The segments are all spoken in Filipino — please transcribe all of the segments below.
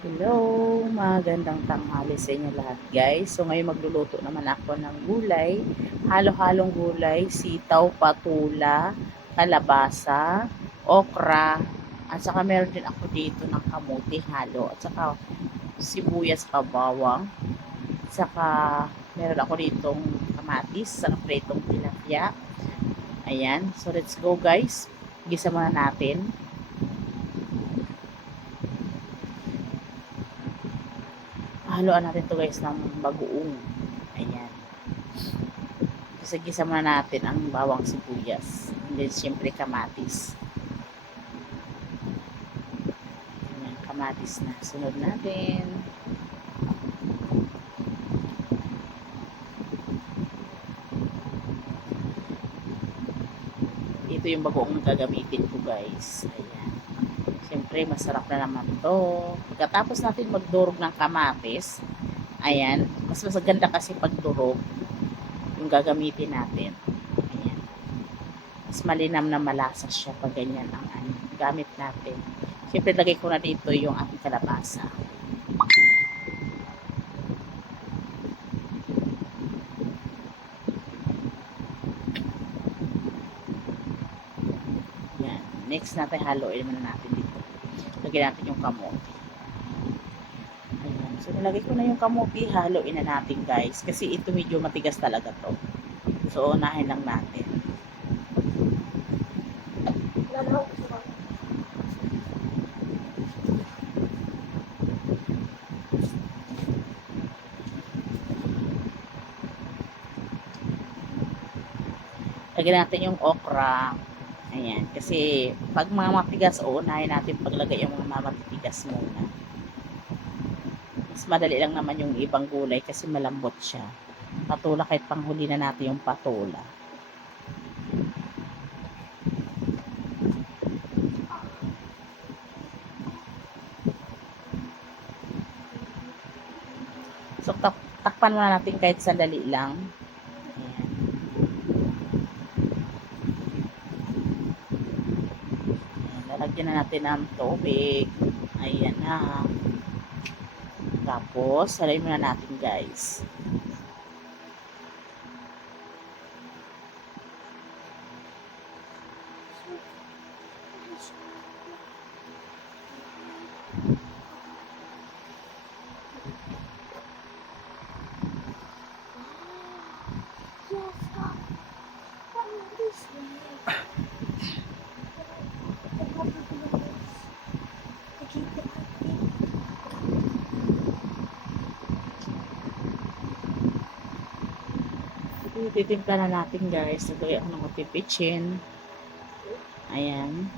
Hello, magandang tanghali sa inyo lahat guys. So ngayon magluluto naman ako ng gulay, halo-halong gulay, sitaw, patula, kalabasa, okra, at saka meron din ako dito ng kamuti halo, at saka sibuyas pa bawang, at saka meron ako ditong kamatis, sa pretong tilapia. Ayan, so let's go guys. Gisa muna natin. Haluan natin to guys ng bagoong. Ayan. Gisa-gisa muna natin ang bawang sibuyas. And then, syempre, kamatis. Ayan, kamatis na. Sunod natin. Ito yung bagoong na gagamitin ko, guys. Ayan. Syempre, masarap na naman to. Pagkatapos natin magdurog ng kamatis, ayan, mas maganda kasi pagdurog yung gagamitin natin. Ayan. Mas malinam na malasa siya pag ganyan ang gamit natin. Siyempre, lagay ko na dito yung ating kalabasa. Yan. Next natin, haluin muna natin dito. Lagyan natin yung kamote. Ayan. So, nilagay ko na yung kamote. Haluin na natin, guys. Kasi ito medyo matigas talaga to. So, unahin lang natin. Lagyan natin yung okra. Ayan. Kasi, pag mga matigas, unahin natin paglagay yung mga matitigas muna. Mas madali lang naman yung ibang gulay kasi malambot siya. Patula, kahit panghuli na natin yung patula. So, takpan muna natin kahit sandali lang. Lalagyan na natin ng tubig. Ayan na. Tapos, salayin muna natin guys. Titimpla na natin guys. Nagawin ako ng utipichin. Ayan.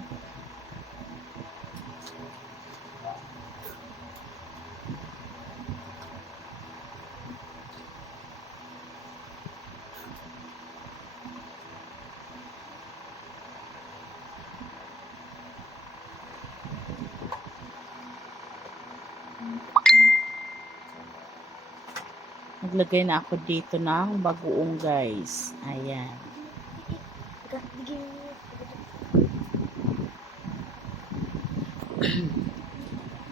Naglagay na ako dito ng bagoong guys. Ayan.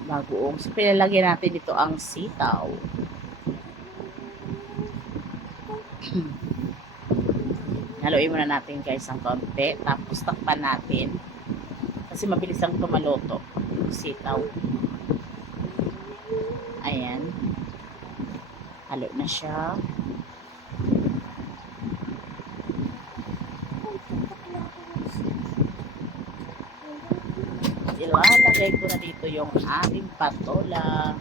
Bagoong. So, pinalagyan natin dito ang sitaw. Haluin muna natin guys ang konti. Tapos takpan natin. Kasi mabilis lang ito maluto. Sitaw. Ayan. Halo na siya. Ilalagay ko na dito yung ating patola.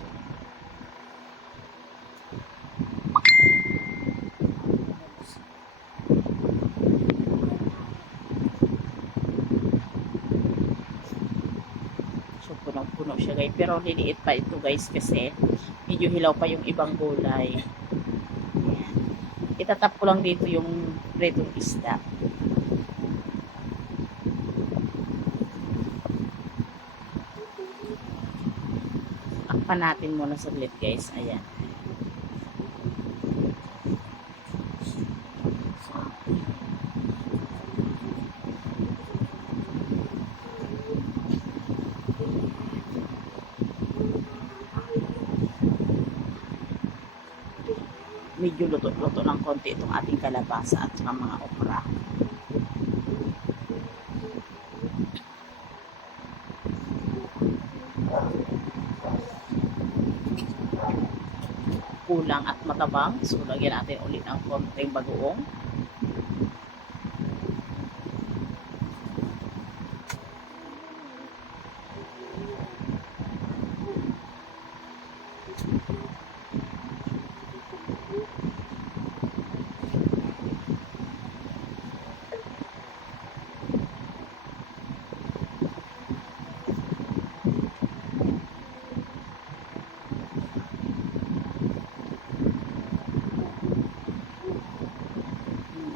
So, punong-puno siya guys. Pero liliit pa ito guys kasi medyo hilaw pa yung ibang gulay. Ayan. Itatap ko lang dito yung pritong isda. Takpan natin muna saglit guys. Ayan. medyo luto-luto ng konti itong ating kalabasa at saka mga okra. Kulang at matabang, so lagyan natin ulit ng konting bagoong.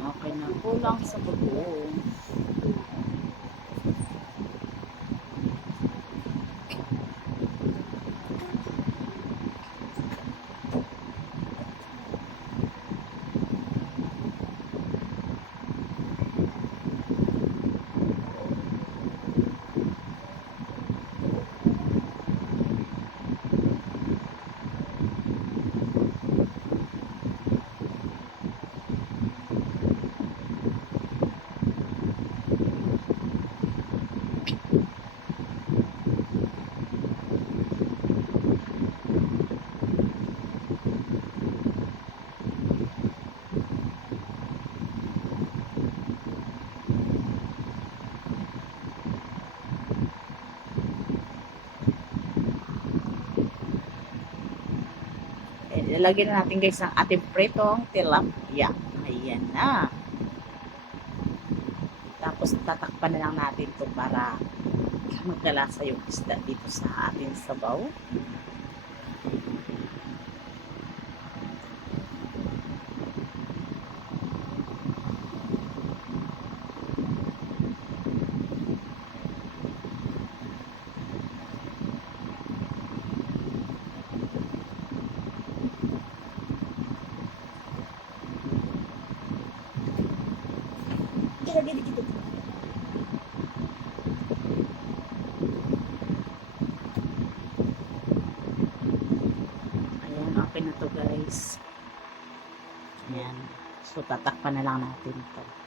Okay na, kulang sa bagoong. Ilalagay na natin guys ang ating pritong tilapia. Ayan na. Tapos tatakpan na lang natin ito para magkalasa yung isda dito sa ating sabaw. Ilagay dito. Ayan, okay na to guys. Ayan. So, tatakpan na lang natin ito.